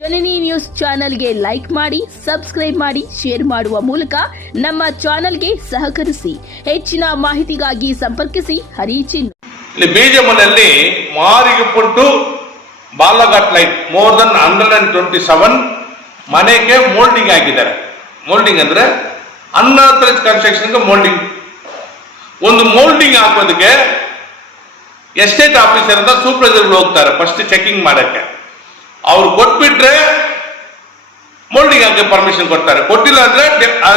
ಜನನಿ news ಚಾನೆಲ್ಗೆ like ಮಾಡಿ, subscribe ಮಾಡಿ, ಶೇರ್ ಮಾಡುವ ಮೂಲಕ ನಮ್ಮ ಚಾನೆಲ್ಗೆ ಸಹಕರಿಸಿ. ಹೆಚ್ಚಿನ ಮಾಹಿತಿಗಾಗಿ ಸಂಪರ್ಕಿಸಿ ಹರಿಚಿನ್. ಇಲ್ಲಿ ಬೀಜಮನಲ್ಲಿ ಮಾರಿಗೆ ಪುಟ್ಟು ಬಾಲಘಾಟ್ ಲೈನ್ ಮೋರ್ ದನ್ 127 ಮನೆಗೆ ಮೋಲ್ಡಿಂಗ್ ಆಗಿದ್ದಾರೆ. ಮೋಲ್ಡಿಂಗ್ ಅಂದ್ರೆ ಅನ್ಆಥರೈಸ್ಡ್ ಕನ್ಸ್ಟ್ರಕ್ಷನ್ಗೆ ಮೋಲ್ಡಿಂಗ್. ಒಂದು ಮೋಲ್ಡಿಂಗ್ ಹಾಕೋದಕ್ಕೆ ಎಸ್ಟೇಟ್ ಆಫೀಸರ್ ಅಂತ ಸೂಪರ್ವೈಸರ್ಗಳು ಹೋಗ್ತಾರೆ ಫಸ್ಟ್ ಚೆಕಿಂಗ್ ಮಾಡಕ್ಕೆ. ಅವ್ರು ಕೊಟ್ಬಿಟ್ರೆ ಮೋಲ್ಡಿಂಗ್ ಹಾಕಿ ಪರ್ಮಿಷನ್ ಕೊಡ್ತಾರೆ, ಕೊಟ್ಟಿಲ್ಲ ಅಂದ್ರೆ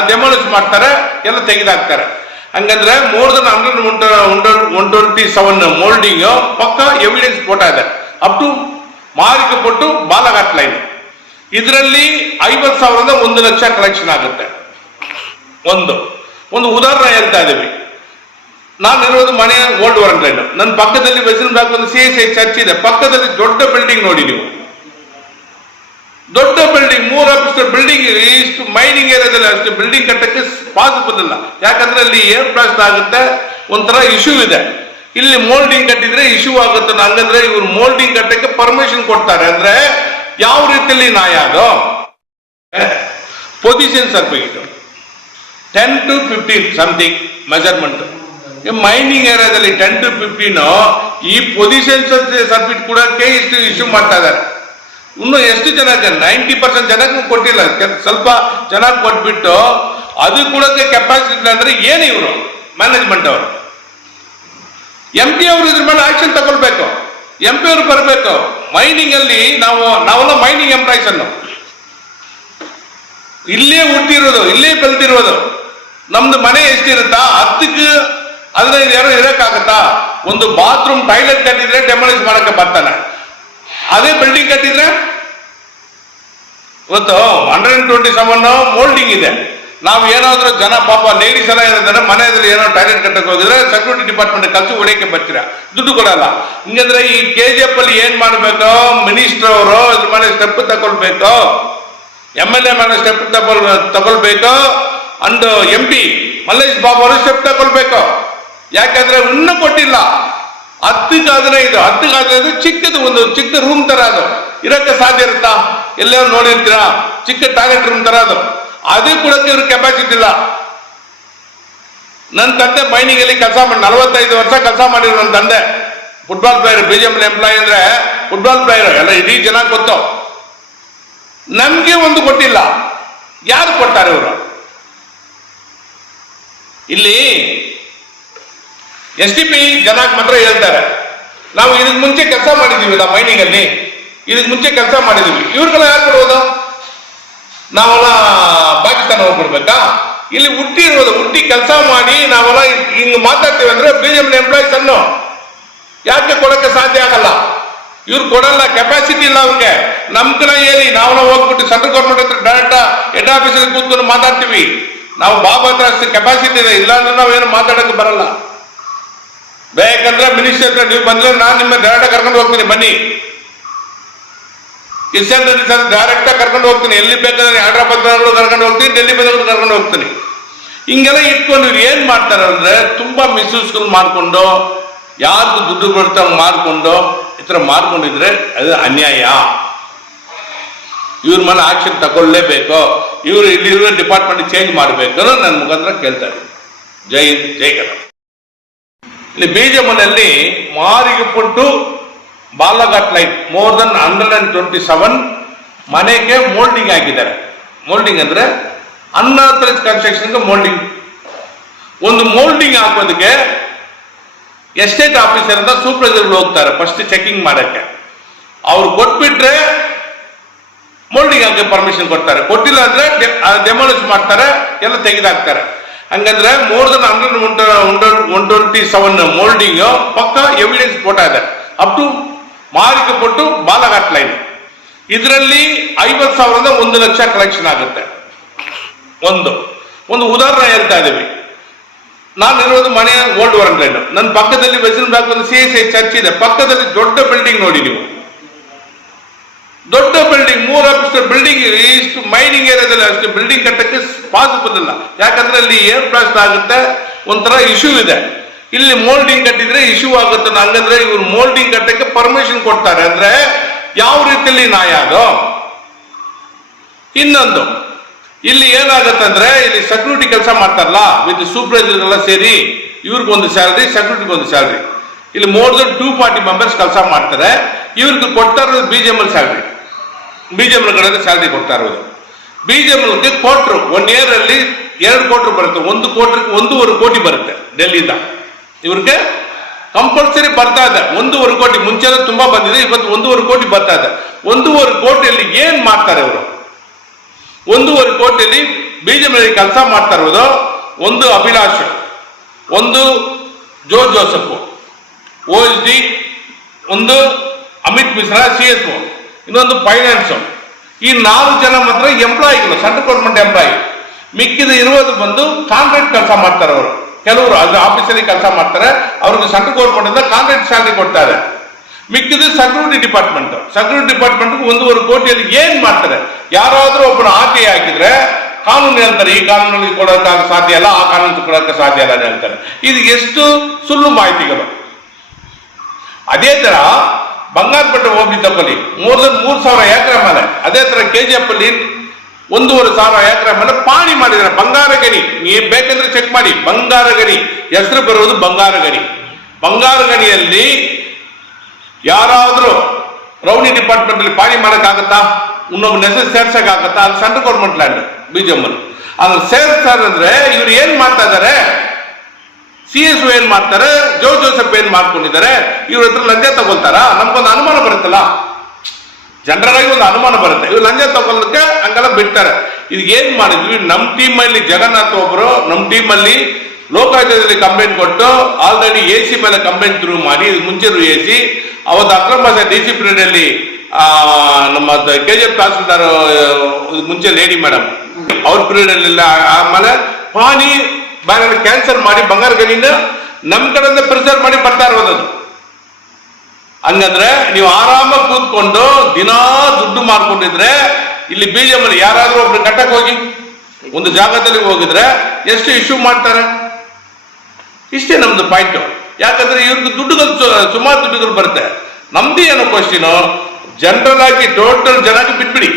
ಡೆಮಾಲಿಷ್ ಮಾಡ್ತಾರೆ, ಎಲ್ಲ ತೆಗೆದಾಕ್ತಾರೆ. ಹಂಗಂದ್ರೆ ಮೋರ್ ದನ್ 127 ಮೋಲ್ಡಿಂಗ್ ಪಕ್ಕ ಎವಿಡೆನ್ಸ್ ಫೋಟೋ ಇದೆ. ಅಪ್ ಟು ಮಾರಿಗೆ ಕೊಟ್ಟು ಬಾಲಘಾಟ್ ಲೈನ್. ಇದರಲ್ಲಿ 50,000 1 ಲಕ್ಷ ಕಲೆಕ್ಷನ್ ಆಗುತ್ತೆ. ಒಂದು ಉದಾಹರಣೆ ಹೇಳ್ತಾ ಇದ್ದೀವಿ. ನಾನು ಇರೋದು ಮನೆ ಓಲ್ಡ್ ವಾರಂಟ್ ಲೈನ್. ನನ್ನ ಪಕ್ಕದಲ್ಲಿ ವೆಸ್ಟರ್ನ್ ಬ್ಲಾಕ್ ಒಂದು CSI ಚರ್ಚ್ ಇದೆ. ಪಕ್ಕದಲ್ಲಿ ದೊಡ್ಡ ಬಿಲ್ಡಿಂಗ್ ನೋಡಿ ನೀವು, ದೊಡ್ಡ ಬಿಲ್ಡಿಂಗ್ 3 ಆಫೀಸರ್ ಬಿಲ್ಡಿಂಗ್. ಇಷ್ಟು ಮೈನಿಂಗ್ ಏರಿಯಾದಲ್ಲಿ ಅಷ್ಟು ಬಿಲ್ಡಿಂಗ್ ಕಟ್ಟಕ್ಕೆ ಪಾಸಿಬಲ್ ಇಲ್ಲ, ಯಾಕಂದ್ರೆ ಅಲ್ಲಿ ಏರ್ ಬ್ಲಾಸ್ಟ್ ಆಗುತ್ತೆ, ಒಂಥರ ಇಶ್ಯೂ ಇದೆ. ಇಲ್ಲಿ ಮೋಲ್ಡಿಂಗ್ ಕಟ್ಟಿದ್ರೆ ಇಶ್ಯೂ ಆಗುತ್ತೆ. ಹಂಗಂದ್ರೆ ಇವ್ರು ಮೋಲ್ಡಿಂಗ್ ಕಟ್ಟಕ್ಕೆ ಪರ್ಮಿಷನ್ ಕೊಡ್ತಾರೆ ಅಂದ್ರೆ ಯಾವ ರೀತಿಯಲ್ಲಿ ನ್ಯಾಯ? ಅದು position certificate 10 to 15 something measurement. Mining ಏರಿಯಾದಲ್ಲಿ 10 to 15 ಈ ಪೊಸಿಷನ್ ಸರ್ಟಿಫಿಕೇಟ್ ಕೂಡ ಇಷ್ಟು ಇಶ್ಯೂ ಮಾಡ್ತಾ ಇದ್ದಾರೆ. ಇನ್ನು ಎಷ್ಟು ಜನಕ್ಕೆ 90% ಜನಕ್ಕೆ ಕೊಟ್ಟಿಲ್ಲ, ಸ್ವಲ್ಪ ಚೆನ್ನಾಗಿ ಕೊಟ್ಬಿಟ್ಟು ಅದು ಕೂಡ ಕೆಪಾಸಿಟಿ ಇಲ್ಲ ಅಂದ್ರೆ ಏನು ಇವರು ಮ್ಯಾನೇಜ್ಮೆಂಟ್ ಅವರು? MP ಅವರು ಇದ್ರ ಮೇಲೆ ಆಕ್ಷನ್ ತಗೊಳ್ಬೇಕು. MP ಅವರು ಬರಬೇಕು. ಮೈನಿಂಗ್ ಅಲ್ಲಿ ನಾವೆಲ್ಲ ಮೈನಿಂಗ್ ಎಂಪ್ಲಾಯ್ಸ್ ಅನ್ನು ಇಲ್ಲೇ ಹುಟ್ಟಿರೋದು, ಇಲ್ಲೇ ಬೆಳೆದಿರೋದು. ನಮ್ದು ಮನೆ ಎಷ್ಟಿರುತ್ತಾ 10ಕ್ಕೆ 15 ಯಾರು ಇರಕ್ಕಾಗತ್ತಾ? ಒಂದು ಬಾತ್ರೂಮ್ ಟಾಯ್ಲೆಟ್ ಕಟ್ಟಿದ್ರೆ ಡೆಮಾಲಿಷ್ ಮಾಡಕ್ಕೆ ಬರ್ತಾನೆ. ಅದೇ ಬಿಲ್ಡಿಂಗ್ ಕಟ್ಟಿದ್ರೆ ಇವತ್ತು 127 ಮೋಲ್ಡಿಂಗ್ ಇದೆ. ನಾವು ಏನಾದ್ರೂ ಜನ ಪಾಪ ಲೇಡೀಸ್ ಎಲ್ಲ ಏನಿದ್ದಾರೆ ಮನೆಯಲ್ಲಿ ಏನೋ ಟಾಯ್ಲೆಟ್ ಕಟ್ಟಕ್ಕೆ ಹೋಗಿದ್ರೆ ಸೆಕ್ಯೂರಿಟಿ ಡಿಪಾರ್ಟ್ಮೆಂಟ್ ಕಲ್ಸಿ ಹೊಡೆಯಕ್ಕೆ ಬರ್ತೀರಾ, ದುಡ್ಡು ಕೊಡಲ್ಲ. ಹಿಂಗಂದ್ರೆ ಈ KGF ಅಲ್ಲಿ ಏನ್ ಮಾಡ್ಬೇಕು? ಮಿನಿಸ್ಟರ್ ಅವರು ಇದ್ರ ಮೇಲೆ ಸ್ಟೆಪ್ ತಗೊಳ್ಬೇಕು, MLA ಮೇಲೆ ಸ್ಟೆಪ್ ತಗೊಳ್ಬೇಕು, ಅಂಡ್ MP ಮಲ್ಲೇಶ್ ಬಾಬು ಅವರು ಸ್ಟೆಪ್ ತಗೊಳ್ಬೇಕು. ಯಾಕಂದ್ರೆ ಇನ್ನೂ ಕೊಟ್ಟಿಲ್ಲ. 10ಕ್ಕೆ 15 ಚಿಕ್ಕದು, ಒಂದು ಚಿಕ್ಕ ರೂಮ್ ತರ ಅದು ಇರಕ್ಕೆ ಸಾಧ್ಯ ಇರುತ್ತಾ? ಎಲ್ಲರೂ ನೋಡಿರ್ತೀರಾ, ಚಿಕ್ಕ ಟಾಯ್ಲೆಟ್ ರೂಮ್ ತರ ಅದು. ಅದು ಕೂಡ ಇವ್ರ ಕೆಪಾಸಿಟಿ ಇಲ್ಲ. ನನ್ನ ತಂದೆ ಮೈನಿಂಗ್ ಅಲ್ಲಿ ಕೆಲಸ ಮಾಡಿ 45 ವರ್ಷ ಕೆಲಸ ಮಾಡಿರೋ ನನ್ನ ತಂದೆ ಫುಟ್ಬಾಲ್ ಪ್ಲೇಯರ್, BJML ಎಂಪ್ಲಾಯ್ ಅಂದ್ರೆ ಫುಟ್ಬಾಲ್ ಪ್ಲೇಯರ್ ಎಲ್ಲ ಇಡೀ ಜನ ಗೊತ್ತು. ನಮ್ಗೆ ಒಂದು ಕೊಟ್ಟಿಲ್ಲ. ಯಾರು ಕೊಡ್ತಾರೆ ಇವರು? ಇಲ್ಲಿ STP ಜನಕ್ಕೆ ಮಾತ್ರ ಹೇಳ್ತಾರೆ, ನಾವು ಇದಕ್ಕೆ ಮುಂಚೆ ಕೆಲಸ ಮಾಡಿದೀವಿ, ಮೈನಿಂಗ್ ಅಲ್ಲಿ ಇದಕ್ಕೆ ಮುಂಚೆ ಕೆಲಸ ಮಾಡಿದೀವಿ. ಇವ್ರಿಗೆಲ್ಲ ಯಾರು ಕೊಡೋದು? ನಾವೆಲ್ಲ ಪಾಕಿಸ್ತಾನ ಹೋಗ್ಬಿಡ್ಬೇಕಾ? ಇಲ್ಲಿ ಹುಟ್ಟಿ ಕೆಲಸ ಮಾಡಿ ನಾವೆಲ್ಲ ಹಿಂಗ್ ಮಾತಾಡ್ತೀವಿ ಅಂದ್ರೆ BJML ಎಂಪ್ಲಾಯ್ಸ್ ಅನ್ನು ಯಾಕೆ ಕೊಡಕ್ಕೆ ಸಾಧ್ಯ ಆಗಲ್ಲ? ಇವ್ರು ಕೊಡಲ್ಲ, ಕೆಪಾಸಿಟಿ ಇಲ್ಲ ಅವ್ರಿಗೆ. ನಮ್ ಕಡೆ ಹೇಳಿ ನಾವೆಲ್ಲ ಹೋಗ್ಬಿಟ್ಟು ಸೆಂಟ್ರಲ್ ಗೌರ್ಮೆಂಟ್ ಹತ್ರ ಡೈರೆಕ್ಟ್ ಹೆಡ್ ಆಫೀಸಲ್ಲಿ ಕೂತ್ಕೊಂಡು ಮಾತಾಡ್ತೀವಿ. ನಾವು ಬಾಬಾ ಹತ್ರ ಅಷ್ಟು ಕೆಪಾಸಿಟಿ ಇದೆ, ಇಲ್ಲಾಂದ್ರೆ ನಾವೇನು ಮಾತಾಡಕ್ಕೆ ಬರಲ್ಲ. ಬೇಕಂದ್ರೆ ಮಿನಿಸ್ಟರ್ ಹತ್ರ ನೀವು ಬಂದ್ರೆ ನಾನು ನಿಮ್ಮ ಡೈರೆಕ್ಟ್ ಕರ್ಕೊಂಡು ಹೋಗ್ತೀನಿ, ಬನ್ನಿ. ಕಿಶನ್ ರೆಡ್ಡಿ ಸರ್ ಡೈರೆಕ್ಟ್ ಕರ್ಕೊಂಡು ಹೋಗ್ತೀನಿ. ಎಲ್ಲಿ ಬೇಕಾದ್ರೆ ಹೈದರಾಬಾದ್ ಕರ್ಕೊಂಡು ಹೋಗ್ತೀನಿ, ಡೆಲ್ಲಿ ಬೇಕಾದ್ರೆ ಕರ್ಕೊಂಡು ಹೋಗ್ತೀನಿ. ಹಿಂಗೆಲ್ಲ ಇಟ್ಕೊಂಡು ಇವ್ರು ಏನ್ ಮಾಡ್ತಾರೆ ಅಂದ್ರೆ ತುಂಬಾ ಮಿಸ್ಯೂಸ್ಗಳು ಮಾಡ್ಕೊಂಡು, ಯಾರ್ದು ದುಡ್ಡು ಬರ್ತಂಗ್ ಮಾಡ್ಕೊಂಡು ಈ ತರ ಮಾಡ್ಕೊಂಡಿದ್ರೆ ಅದು ಅನ್ಯಾಯ. ಇವ್ರ ಮೇಲೆ ಆಕ್ಷನ್ ತಗೊಳ್ಳೇಬೇಕು. ಇವ್ರು ಇಲ್ಲಿರುವ ಡಿಪಾರ್ಟ್ಮೆಂಟ್ ಚೇಂಜ್ ಮಾಡಬೇಕು ಅನ್ನೋದು ನನ್ನ ಮುಖಾಂತರ ಕೇಳ್ತಾ ಇದ್ದೀನಿ. ಜೈ ಹಿಂದ್, ಜೈ ಕರ್ನಾಟಕ. ಇಲ್ಲಿ ಬೀಜಮನಲ್ಲಿ ಮಾರಿಗೆ ಪುಟ್ಟು ಬಾಲಘಾಟ್ ಲೈನ್ ಮೋರ್ ದನ್ 127 ಮನೆಗೆ ಮೋಲ್ಡಿಂಗ್ ಆಗಿದ್ದಾರೆ. ಮೋಲ್ಡಿಂಗ್ ಅಂದ್ರೆ ಅನ್ಆಥರೈಸ್ಡ್ ಕನ್ಸ್ಟ್ರಕ್ಷನ್ಗೆ ಮೋಲ್ಡಿಂಗ್. ಒಂದು ಮೋಲ್ಡಿಂಗ್ ಹಾಕೋದಕ್ಕೆ ಎಸ್ಟೇಟ್ ಆಫೀಸರ್ ಅಂತ ಸೂಪರ್ವೈಸರ್ಗಳು ಹೋಗ್ತಾರೆ ಫಸ್ಟ್ ಚೆಕಿಂಗ್ ಮಾಡಕ್ಕೆ. ಅವ್ರು ಕೊಟ್ಬಿಟ್ರೆ ಮೋಲ್ಡಿಂಗ್ ಹಾಕಿ ಪರ್ಮಿಷನ್ ಕೊಡ್ತಾರೆ, ಕೊಟ್ಟಿಲ್ಲ ಅಂದ್ರೆ ಡೆಮಾಲಿಷ್ ಮಾಡ್ತಾರೆ, ಎಲ್ಲ ತೆಗೆದಾಕ್ತಾರೆ. ಹಂಗಂದ್ರೆ ಮೋರ್ ದನ್ 127 ಮೋಲ್ಡಿಂಗ್ ಪಕ್ಕ ಎವಿಡೆನ್ಸ್ ಫೋಟೋ ಇದೆ. ಅಪ್ ಟು ಮಾರಿಗೆ ಕೊಟ್ಟು ಬಾಲಘಾಟ್ ಲೈನ್. ಇದರಲ್ಲಿ 50,000 1 ಲಕ್ಷ ಕಲೆಕ್ಷನ್ ಆಗುತ್ತೆ. ಒಂದು ಉದಾಹರಣೆ ಹೇಳ್ತಾ ಇದ್ದೀವಿ. ನಾನು ಇರೋದು ಮನೆ ಓಲ್ಡ್ ವಾರಂಟ್ ಲೈನ್. ನನ್ನ ಪಕ್ಕದಲ್ಲಿ ವೆಸ್ಟರ್ನ್ ಬ್ಲಾಕ್ ಒಂದು CSI ಚರ್ಚ್ ಇದೆ. ಪಕ್ಕದಲ್ಲಿ ದೊಡ್ಡ ಬಿಲ್ಡಿಂಗ್ ನೋಡಿ ನೀವು, ದೊಡ್ಡ ಬಿಲ್ಡಿಂಗ್ 3 ಆಫೀಸರ್ ಬಿಲ್ಡಿಂಗ್. ಇಷ್ಟು ಮೈನಿಂಗ್ ಏರಿಯಾದಲ್ಲಿ ಅಷ್ಟು ಬಿಲ್ಡಿಂಗ್ ಕಟ್ಟಕ್ಕೆ ಪಾಸಿಬಲ್ ಇಲ್ಲ, ಯಾಕಂದ್ರೆ ಅಲ್ಲಿ ಏರ್ ಬ್ಲಾಸ್ಟ್ ಆಗುತ್ತೆ, ಒಂಥರ ಇಶ್ಯೂ ಇದೆ. ಇಲ್ಲಿ ಮೋಲ್ಡಿಂಗ್ ಕಟ್ಟಿದ್ರೆ ಇಶ್ಯೂ ಆಗುತ್ತೆ. ಹಂಗಂದ್ರೆ ಇವ್ರು ಮೋಲ್ಡಿಂಗ್ ಕಟ್ಟಕ್ಕೆ ಪರ್ಮಿಷನ್ ಕೊಡ್ತಾರೆ ಅಂದ್ರೆ ಯಾವ ರೀತಿಯಲ್ಲಿ ನ್ಯಾಯ? ಅದು ಇನ್ನೊಂದು ಇಲ್ಲಿ ಏನಾಗತ್ತಂದ್ರೆ ಇಲ್ಲಿ ಸೆಕ್ಯೂರಿಟಿ ಕೆಲಸ ಮಾಡ್ತಾರಲ್ಲ ವಿತ್ ಸೂಪರ್ವೈಸರ್ ಎಲ್ಲ ಸೇರಿ ಇವ್ರಿಗೊಂದು ಸ್ಯಾಲ್ರಿ, ಸೆಕ್ಯೂರಿಟಿಗೆ ಒಂದು ಸ್ಯಾಲ್ರಿ. ಇಲ್ಲಿ ಮೋರ್ ದನ್ 240 ಮೆಂಬರ್ಸ್ ಕೆಲಸ ಮಾಡ್ತಾರೆ. ಇವ್ರಿಗೆ ಕೊಡ್ತಾ ಇರೋದು BGML ಸ್ಯಾಲ್ರಿ, BGML ಕಡೆ ಸ್ಯಾಲ್ರಿ ಕೊಡ್ತಾ ಇರೋದು. BGMLಗೆ ಕೊಟ್ರು 1 year ಅಲ್ಲಿ 2 ಕೋಟಿ ಬರುತ್ತೆ, 1 ಕೋಟಿ 1.5 ಕೋಟಿ ಬರುತ್ತೆ ಡೆಲ್ಲಿಯಿಂದ. ಇವ್ರಿಗೆ ಕಂಪಲ್ಸರಿ ಬರ್ತಾ ಇದೆ 1.5 ಕೋಟಿ. ಮುಂಚೆ ತುಂಬಾ ಬಂದಿದೆ, ಇವತ್ತು 1.5 ಕೋಟಿ ಬರ್ತಾ ಇದೆ. 1.5 ಕೋಟಿಯಲ್ಲಿ ಏನ್ ಮಾಡ್ತಾರೆ ಅವರು? 1.5 ಕೋಟಿಯಲ್ಲಿ BGML ಕೆಲಸ ಮಾಡ್ತಾ ಇರೋದು ಒಂದು ಅಭಿಲಾಷ್, ಒಂದು ಜೋಸೆಫ್ OSD, ಒಂದು ಅಮಿತ್ ಮಿಶ್ರಾ CSO, ಇನ್ನೊಂದು ಫೈನಾನ್ಸ್. ಈ 4 ಜನ ಮಾತ್ರ ಎಂಪ್ಲಾಯಿಗಳು, ಸೆಂಟ್ರಲ್ ಗೌರ್ಮೆಂಟ್ ಎಂಪ್ಲಾಯಿ. ಮಿಕ್ಕಿದ ಇರುವುದು ಬಂದು ಕಾಂಟ್ರಾಕ್ಟ್ ಕೆಲಸ ಮಾಡ್ತಾರೆ ಅವರು. ಕೆಲವರು ಅದು ಆಫೀಸಲ್ಲಿ ಕೆಲಸ ಮಾಡ್ತಾರೆ, ಅವ್ರಿಗೆ ಸೆಂಟ್ರಲ್ ಗೌರ್ಮೆಂಟ್ ಇಂದ ಕಾಂಟ್ರಾಕ್ಟ್ ಸ್ಯಾಲರಿ ಕೊಡ್ತಾರೆ. ಮಿಕ್ಕಿದ ಸೆಕ್ಯೂರಿಟಿ ಡಿಪಾರ್ಟ್ಮೆಂಟ್ 1.5 ಕೋಟಿಯಲ್ಲಿ ಏನ್ ಮಾಡ್ತಾರೆ? ಯಾರಾದ್ರೂ ಒಬ್ಬರು ಆಕೆ ಹಾಕಿದ್ರೆ ಕಾನೂನು ಹೇಳ್ತಾರೆ, ಈ ಕಾನೂನಲ್ಲಿ ಕೊಡೋಕೆ ಸಾಧ್ಯ ಇಲ್ಲ, ಆ ಕಾನೂನು ಕೊಡೋಕೆ ಸಾಧ್ಯ ಇಲ್ಲ ಹೇಳ್ತಾರೆ. ಇದು ಎಷ್ಟು ಸುಳ್ಳು ಮಾಹಿತಿಗಳು. ಅದೇ ತರ ಬಂಗಾರಪೇಟೆ ಹೋಗಿ ತಗೊಳ್ಳಿ, ಮೋರ್ ದನ್ 3,000 ಎಕರೆ ಮೇಲೆ. ಅದೇ ತರ KGF ಅಲ್ಲಿ 1,500 ಎಕರೆ ಮೇಲೆ ಪಾಣಿ ಮಾಡಿದ್ದಾರೆ. ಬಂಗಾರ ಗಣಿ, ನೀವು ಬೇಕಂದ್ರೆ ಚೆಕ್ ಮಾಡಿ. ಬಂಗಾರ ಗಣಿ ಹೆಸರು ಬರುವುದು ಬಂಗಾರ ಗಣಿ. ಬಂಗಾರ ಗಣಿಯಲ್ಲಿ ಯಾರಾದ್ರೂ ರೌಡಿ ಡಿಪಾರ್ಟ್ಮೆಂಟ್ ಅಲ್ಲಿ ಪಾಣಿ ಮಾಡಕ್ಕಾಗತ್ತಾ? ಇನ್ನೊಬ್ಬ ನೆಸಸ್ ಸೇರ್ಸಕ್ಕಾಗತ್ತಾ? ಅದು ಸೆಂಟ್ರಲ್ ಗೌರ್ಮೆಂಟ್ ಲ್ಯಾಂಡ್ BGML. ಅದು ಸೇರ್ಸ್ತಾರೆ ಅಂದ್ರೆ ಇವ್ರು ಏನ್ ಮಾಡ್ತಾ ಇದಾರೆ? CSO ಏನ್ ಮಾಡ್ತಾರೆ? ಜೋಸೆಫ್ ಏನ್ ಮಾಡ್ಕೊಂಡಿದ್ದಾರೆ? ಇವ್ರ ಹತ್ರ ಲಂಚ ತಗೊಳ್ತಾರ? ನಮ್ಗೊಂದು ಅನುಮಾನ ಬರುತ್ತಲ್ಲ, ಜನರಲ್ ಆಗಿ ಒಂದು ಅನುಮಾನ ಬರುತ್ತೆ. ಇವ್ರು ಲಂಚ ತಗೊಳ್ಳಕ್ಕೆ ಹಂಗೆಲ್ಲ ಬಿಡ್ತಾರೆ. ಇದು ಏನ್ ಮಾಡಿದ್ವಿ? ನಮ್ಮ ಟೀಮ್ ಅಲ್ಲಿ ಜಗನ್ನಾಥ್ ಒಬ್ರು ನಮ್ಮ ಟೀಮ್ ಅಲ್ಲಿ ಲೋಕಾಯುಕ್ತದಲ್ಲಿ ಕಂಪ್ಲೇಂಟ್ ಕೊಟ್ಟು ಆಲ್ರೆಡಿ AC ಮೇಲೆ ಕಂಪ್ಲೇಂಟ್ ಥ್ರೂ ಮಾಡಿ, ಇದು ಮುಂಚೆ AC ಅವತ್ತು ಅಕ್ರಮ DC ಪೀರಿಯಡ್ ಅಲ್ಲಿ ನಮ್ಮ KGF ತಹಸೀಲ್ದಾರ್ ಮುಂಚೆ ಲೇಡಿ ಮೇಡಮ್ ಅವ್ರ ಪೀರಿಯಡ್ ಅಲ್ಲಿ ಆಮೇಲೆ ಪಾನಿ ಬೇರೆ ಕ್ಯಾನ್ಸಲ್ ಮಾಡಿ ಬಂಗಾರ ಗಣಿನ ನಮ್ ಕಡೆಯಿಂದ ಪ್ರಿಸರ್ವ್ ಮಾಡಿ ಬರ್ತಾ ಇರೋದು. ಹಂಗಂದ್ರೆ ನೀವು ಆರಾಮಾಗಿ ಕೂತ್ಕೊಂಡು ದಿನಾ ದುಡ್ಡು ಮಾಡ್ಕೊಂಡಿದ್ರೆ ಇಲ್ಲಿ BGML ಯಾರಾದ್ರೂ ಒಬ್ರು ಕಟ್ಟಕ್ ಹೋಗಿ ಒಂದು ಜಾಗದಲ್ಲಿ ಹೋಗಿದ್ರೆ ಎಷ್ಟು ಇಶ್ಯೂ ಮಾಡ್ತಾರೆ? ಇಷ್ಟೇ ನಮ್ದು ಪಾಯಿಂಟ್. ಯಾಕಂದ್ರೆ ಇವ್ರಿಗೆ ದುಡ್ಡುಗಳು ಸುಮಾರು ದುಡ್ಡುಗಳು ಬರುತ್ತೆ. ನಮ್ದು ಏನೋ ಕ್ವಶನ್, ಜನರಲ್ ಆಗಿ ಟೋಟಲ್ ಜನಕ್ಕೆ ಬಿಟ್ಬಿಡಿ.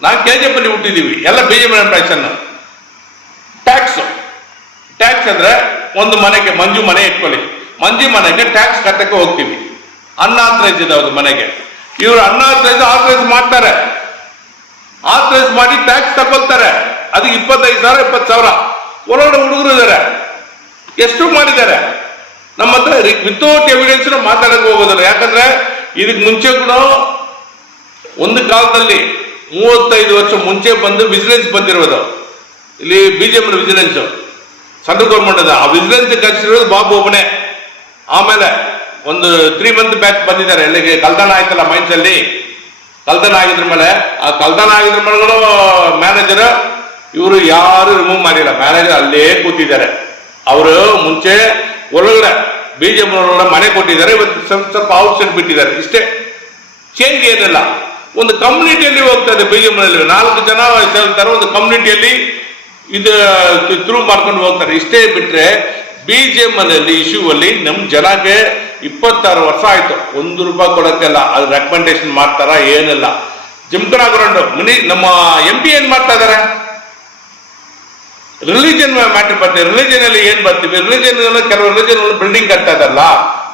ನಾವು KGF ಅಲ್ಲಿ ಹುಟ್ಟಿದೀವಿ, ಎಲ್ಲ BGML ಎಂಪ್ಲಾಯ್ಸ್. ಟ್ಯಾಕ್ಸ್ ಅಂದ್ರೆ ಒಂದು ಮನೆಗೆ ಮಂಜು ಮನೆ ಇಟ್ಕೊಳ್ಳಿ, ಮಂಜು ಮನೆಗೆ ಟ್ಯಾಕ್ಸ್ ಕಟ್ಟಕ್ಕೆ ಹೋಗ್ತೀವಿ. ಅನ್ಆಥರೈಸ್ ಇದೆ ಅವ್ರ ಮನೆಗೆ. ಇವರು ಆಥರೈಸ್ ಮಾಡ್ತಾರೆ, ಆಥರೈಸ್ ಮಾಡಿ ಟ್ಯಾಕ್ಸ್ ತಗೊಳ್ತಾರೆ. ಅದಕ್ಕೆ 25,000 20,000 ಒಳಗಡೆ ಹುಡುಗರು ಇದ್ದಾರೆ. ಎಷ್ಟು ಮಾಡಿದ್ದಾರೆ? ನಮ್ಮ ಹತ್ರ ವಿತೌಟ್ ಎವಿಡೆನ್ಸ್ ಮಾತಾಡಕ್ಕೆ ಹೋಗೋದಿಲ್ಲ. ಯಾಕಂದ್ರೆ ಇದಕ್ಕೆ ಮುಂಚೆ ಕೂಡ ಒಂದು ಕಾಲದಲ್ಲಿ 35 ವರ್ಷ ಮುಂಚೆ ಬಂದು ವಿಜಿಲೆನ್ಸ್ ಬಂದಿರೋದು. ಇಲ್ಲಿ BGML ವಿಜಿಲೆನ್ಸ್ ಸೆಂಟ್ರಲ್ ಗೌರ್ಮೆಂಟ್ ಅದ. ಆ ವಿಜಿಲೆನ್ಸ್ ಕಳಿಸಿರೋದು ಬಾಬು ಒಬ್ಬನೇ. ಆಮೇಲೆ ಒಂದು 3 month ಬ್ಯಾಕ್ ಬಂದಿದ್ದಾರೆ. ಎಲ್ಲಿಗೆ ಕಲ್ತಾನ ಆಯ್ತಲ್ಲ ಮೈನ್ಸ್ ಅಲ್ಲಿ, ಕಲ್ತಾನ ಆಗಿದ್ರ ಮೇಲೆ ಆ ಕಲ್ತಾನ ಆಗಿದ್ರ ಮೇಲೆ ಮ್ಯಾನೇಜರ್ ಇವರು ಯಾರು ರಿಮೂವ್ ಮಾಡಿಲ್ಲ. ಮ್ಯಾನೇಜರ್ ಅಲ್ಲೇ ಕೂತಿದ್ದಾರೆ. ಅವರು ಮುಂಚೆ ಒಳಗಡೆ BGML ಒಳಗಡೆ ಮನೆ ಕೊಟ್ಟಿದ್ದಾರೆ, ಇವತ್ತು ಸ್ವಲ್ಪ ಔಟ್ಸೈಡ್ ಬಿಟ್ಟಿದ್ದಾರೆ. ಇಷ್ಟೇ, ಚೇಂಜ್ ಏನಿಲ್ಲ. ಒಂದು ಕಮ್ಯುನಿಟಿಯಲ್ಲಿ ಹೋಗ್ತಾ ಇದೆ BGML ಅಲ್ಲಿ 4 ಜನ ಸೇರ್ತಾರೆ, ಒಂದು ಕಮ್ಯುನಿಟಿಯಲ್ಲಿ ಇದು ಥ್ರೂ ಮಾಡ್ಕೊಂಡು ಹೋಗ್ತಾರೆ. ಇಷ್ಟೇ ಬಿಟ್ರೆ BGML ಅಲ್ಲಿ ಇಶ್ಯೂ ಅಲ್ಲಿ ನಮ್ ಜನಕ್ಕೆ 26 ವರ್ಷ ಆಯ್ತು, ₹1 ಕೊಡಕ್ಕೆಲ್ಲ. ಅದು ರೆಕಮೆಂಡೇಶನ್ ಮಾಡ್ತಾರ ಏನಿಲ್ಲ. ಜಿಮ್ಕಣ ಗ್ರೌಂಡ್ ನಮ್ಮ MP ಏನ್ ಮಾಡ್ತಾ ಇದಾರೆ? ರಿಲಿಜನ್ ಮ್ಯಾಟರ್ ಬರ್ತೀವಿ. ರಿಲಿಜನ್ ಅಲ್ಲಿ ಏನ್ ಬರ್ತೀವಿ? ಕೆಲವು ರಿಲಿಜನ್ ಬಿಲ್ಡಿಂಗ್ ಕಟ್ತಾ ಇದಾರಲ್ಲ,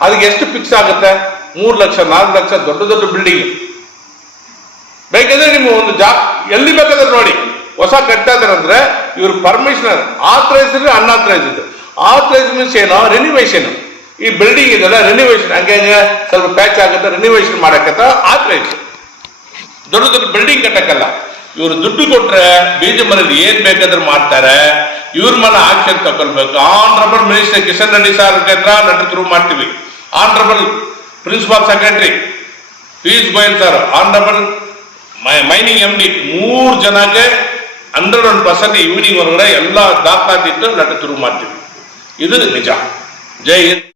ಅದಕ್ಕೆ ಎಷ್ಟು ಫಿಕ್ಸ್ ಆಗುತ್ತೆ? 3 ಲಕ್ಷ 4 ಲಕ್ಷ ದೊಡ್ಡ ದೊಡ್ಡ ಬಿಲ್ಡಿಂಗ್. ಬೇಕಂದ್ರೆ ನೀವು ಒಂದು ಎಲ್ಲಿ ಬೇಕಾದ್ರೆ ನೋಡಿ, ಹೊಸ ಕಟ್ತಾ ಇದಾರೆ ಅಂದ್ರೆ ಇವ್ರ permission authorise unauthorise. Authorise means ಏನೋ ರಿನಿವೇಶನ್. ಈ ಬಿಲ್ಡಿಂಗ್ ಇದೆಲ್ಲ ರಿನಿವೇಶನ್, ಹಂಗೆ ಸ್ವಲ್ಪ ಪ್ಯಾಚ್ ಆಗುತ್ತೆ, ರಿನಿವೇಶನ್ ಮಾಡಕ್ಕಂತ ಆಥರೈಸ್. ದೊಡ್ಡ ದೊಡ್ಡ ಬಿಲ್ಡಿಂಗ್ ಕಟ್ಟಕ್ಕಲ್ಲ. ಇವರು ದುಡ್ಡು ಕೊಟ್ರೆ BGML ಅಲ್ಲಿ ಏನ್ ಬೇಕಾದ್ರೂ ಮಾಡ್ತಾರೆ. ಇವ್ರ ಮೇಲೆ ಆಕ್ಷನ್ ತಗೊಳ್ಬೇಕು. Honourable minister Kishan Reddy sir ಹತ್ರ ಲೆಟರ್ ಥ್ರೂ ಮಾಡ್ತೀವಿ. Honourable principal secretary Piyush Goyal sir, honourable mining MD 3 ಜನಕ್ಕೆ 101% ಈವ್ನಿಂಗ್ ಹೊರಗಡೆ ಎಲ್ಲ ದಾಖಲಾತಿಟ್ಟು ಲೆಟರ್ ಥ್ರೂ ಮಾಡ್ತೀವಿ. ಇದು ನಿಜ. ಜೈ ಹಿಂದ್.